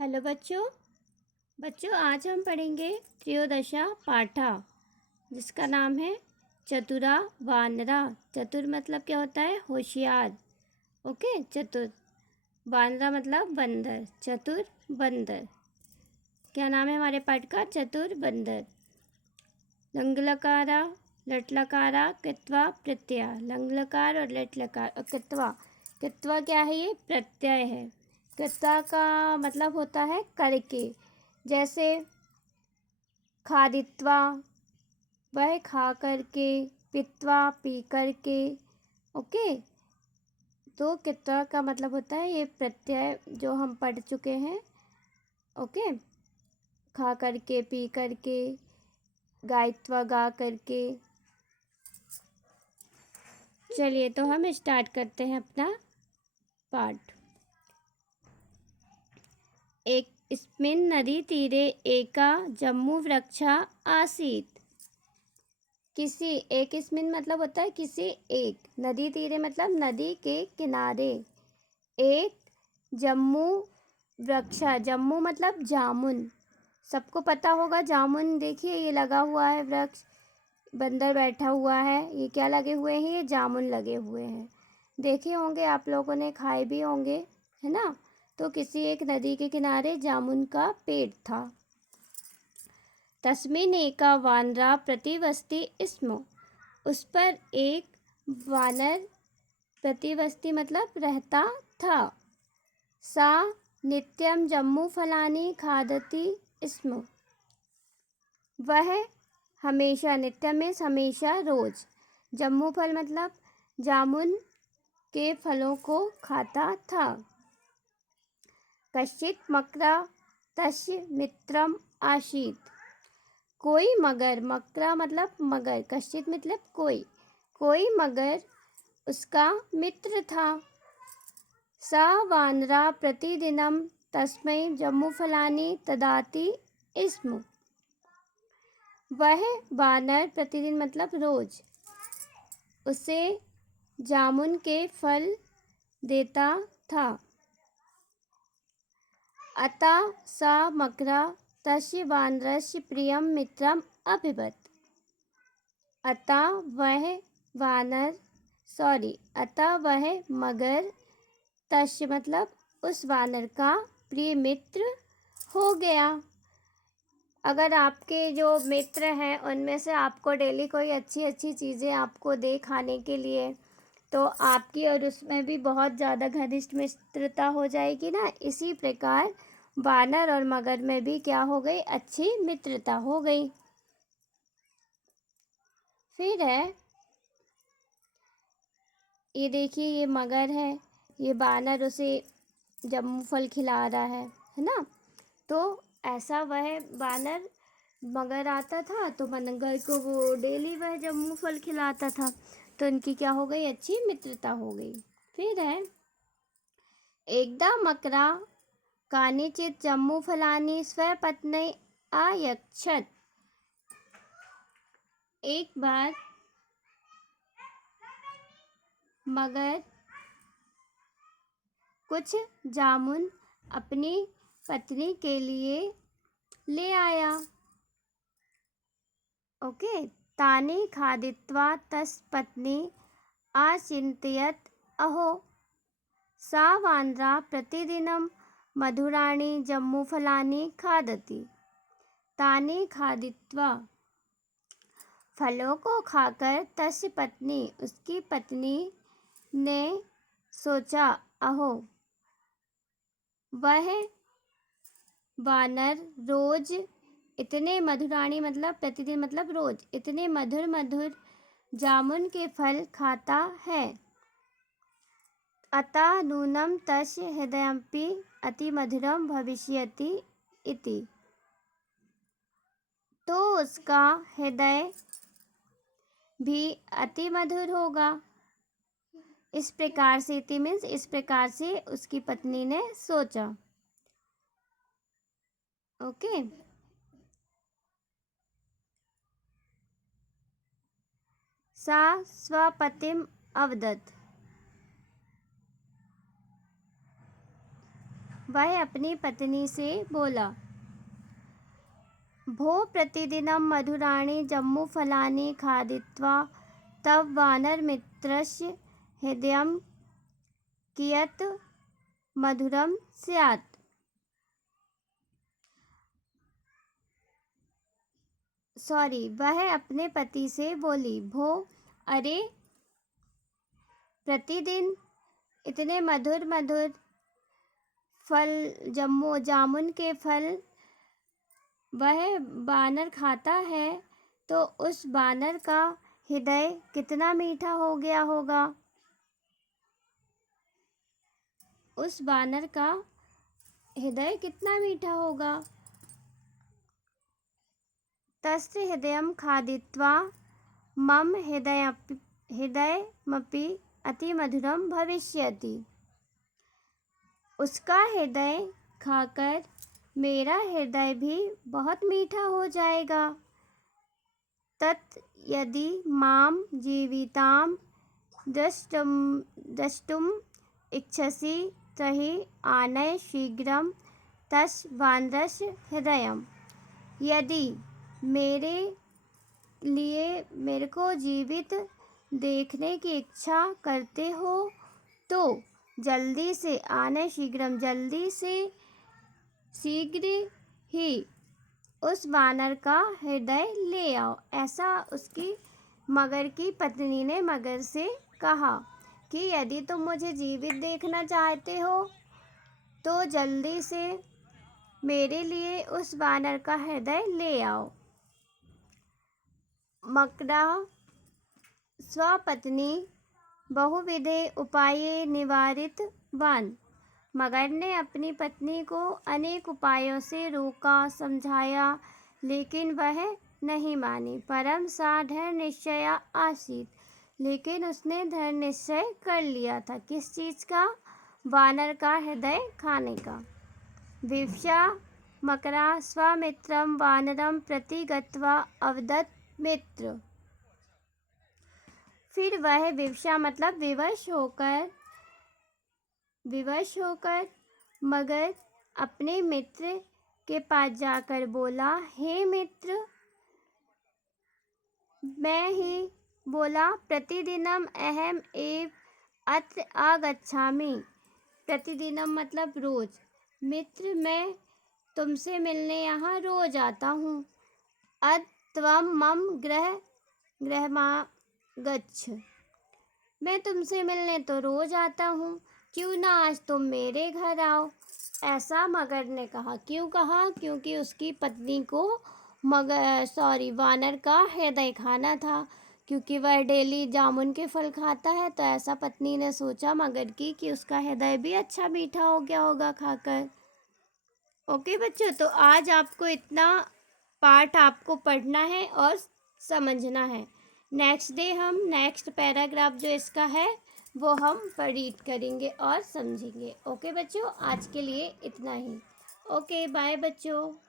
Hello बच्चों। आज हम पढ़ेंगे त्रयोदशा पाठा, जिसका नाम है चतुरा वानरा। चतुर मतलब क्या होता है? होशियार। ओके, चतुर। वानरा मतलब बंदर। चतुर बंदर। क्या नाम है हमारे पाठ का? चतुर बंदर। लंगलकारा लटलकारा कृत्वा प्रत्यय। लंगलकार और लटलकार और कृत्वा। कृत्वा क्या है? ये प्रत्यय है। कृत्वा का मतलब होता है करके। जैसे खादित्वा, वह खा करके। पित्वा, पी करके। ओके, तो कृत्वा का मतलब होता है ये प्रत्यय जो हम पढ़ चुके हैं। ओके, खा करके, पी करके, गायत्वा गा करके। चलिए तो हम स्टार्ट करते हैं अपना पाठ। एकस्मिन् नदीतीरे एका जम्बूवृक्षा आसीत्। किसी एक, इसमिन मतलब होता है किसी एक, नदी तीरे मतलब नदी के किनारे। एक जम्मू वृक्षा, जम्मू मतलब जामुन। सबको पता होगा जामुन। देखिए ये लगा हुआ है वृक्ष, बंदर बैठा हुआ है। ये क्या लगे हुए हैं? ये जामुन लगे हुए हैं। देखे होंगे आप लोगों ने, खाए भी होंगे, है ना। तो किसी एक नदी के किनारे जामुन का पेड़ था। तस्मिन् एका वानरा प्रतिवसति स्म। उस पर एक वानर प्रतिवसति मतलब रहता था। सा नित्यं जम्बूफलानि खादति स्म। वह हमेशा, नित्यम में हमेशा, रोज। जम्बू फल मतलब जामुन के फलों को खाता था। कश्चित् मकरा तस्य मित्रम आसीत्। कोई मगर, मकरा मतलब मगर, कश्चित मतलब कोई मगर उसका मित्र था। सा वानरा प्रतिदिनम तस्मै जम्बूफलानि ददाति स्म। वह वानर प्रतिदिन मतलब रोज उसे जामुन के फल देता था। अतः सा मकरा तस्य वानरस्य प्रियं मित्रम अभिबत। अतः वह मगर तस्य मतलब उस वानर का प्रिय मित्र हो गया। अगर आपके जो मित्र हैं उनमें से आपको डेली कोई अच्छी अच्छी चीज़ें आपको दे खाने के लिए, तो आपकी और उसमें भी बहुत ज़्यादा घनिष्ठ मित्रता हो जाएगी ना। इसी प्रकार वानर और मगर में भी क्या हो गई? अच्छी मित्रता हो गई। फिर है, ये देखिए ये मगर है, ये वानर उसे जामुन फल खिला रहा है ना। तो ऐसा वह वानर, मगर आता था तो मगर को वो डेली वह जामुन फल खिलाता था। तो उनकी क्या हो गई? अच्छी मित्रता हो गई। फिर है, एकदा मकरा कानिचित् जम्बूफलानि स्वपत्न्यै अयच्छत्। एक बार मगर कुछ जामुन अपनी पत्नी के लिए ले आया। ओके, तानि खादित्वा तस् पत्नी आचिन्तयत्, अहो सा वानरा प्रतिदिनं मधुराणि जम्बूफलानि खादति। तानि खादित्वा, फलों को खाकर तस्य पत्नी, उसकी पत्नी ने सोचा, अहो वह वानर रोज इतने मधुराणी मतलब प्रतिदिन मतलब रोज इतने मधुर मधुर जामुन के फल खाता है। अतः नूनं तस्य हृदयमपि अतिमधुरं भविष्यति इति। तो उसका हृदय भी अति मधुर होगा। इस प्रकार से, इति मीन्स इस प्रकार से उसकी पत्नी ने सोचा। ओके, सा स्वपतिम अवदत्। वह अपनी पत्नी से बोला, भो प्रतिदिनं मधुराणि जम्बूफलानि खादित्वा तव वानरमित्रस्य हृदयं कियत् मधुरं स्यात्। वह अपने पति से बोली, भो, अरे प्रतिदिन इतने मधुर मधुर फल, जामुन के फल वह बानर खाता है, तो उस बानर का हृदय कितना मीठा हो गया होगा। उस बानर का हृदय कितना मीठा होगा। तस्य हृदयं खादित्वा मम हृदयमपि अतिमधुरं भविष्यति। उसका हृदय खाकर मेरा हृदय भी बहुत मीठा हो जाएगा। तत् यदि मां जीवितां द्रष्टुम् इच्छसि तर्हि आनय शीघ्रं तस्य वानरस्य हृदयम्। यदि मेरे को जीवित देखने की इच्छा करते हो तो जल्दी से आने शीघ्रम, जल्दी से शीघ्र ही उस वानर का हृदय ले आओ। ऐसा उसकी मगर की पत्नी ने मगर से कहा कि यदि तुम मुझे जीवित देखना चाहते हो तो जल्दी से मेरे लिए उस वानर का हृदय ले आओ। मकरा स्वपत्नी बहुविधे उपाये निवारितवान्। मगर ने अपनी पत्नी को अनेक उपायों से रोका, समझाया, लेकिन वह नहीं मानी। परम सा दृढ़ निश्चया आसीत्, लेकिन उसने दृढ़ निश्चय कर लिया था। किस चीज़ का? वानर का हृदय खाने का। विवशा मकरा स्वमित्रं वानरं प्रति गत्वा अवदत्, मित्र। फिर वह विवशा मतलब विवश होकर मगर अपने मित्र के पास जाकर बोला, हे मित्र, मैं ही बोला, प्रतिदिनम अहम एव अत्र आगच्छामि। प्रतिदिनम मतलब रोज। मित्र, मैं तुमसे मिलने यहाँ रोज आता हूँ। अद्य त्वं मम गृहमागच्छ। मैं तुमसे मिलने तो रोज आता हूँ, क्यों ना आज तुम मेरे घर आओ। ऐसा मगर ने कहा। क्यों कहा? क्योंकि उसकी पत्नी को वानर का हृदय खाना था, क्योंकि वह डेली जामुन के फल खाता है। तो ऐसा पत्नी ने सोचा मगर की कि उसका हृदय भी अच्छा मीठा हो गया होगा खाकर। ओके बच्चों, तो आज आपको इतना पार्ट आपको पढ़ना है और समझना है। नेक्स्ट डे हम नेक्स्ट पैराग्राफ जो इसका है वो हम रीड करेंगे और समझेंगे। ओके बच्चों, आज के लिए इतना ही। ओके, बाय बच्चों।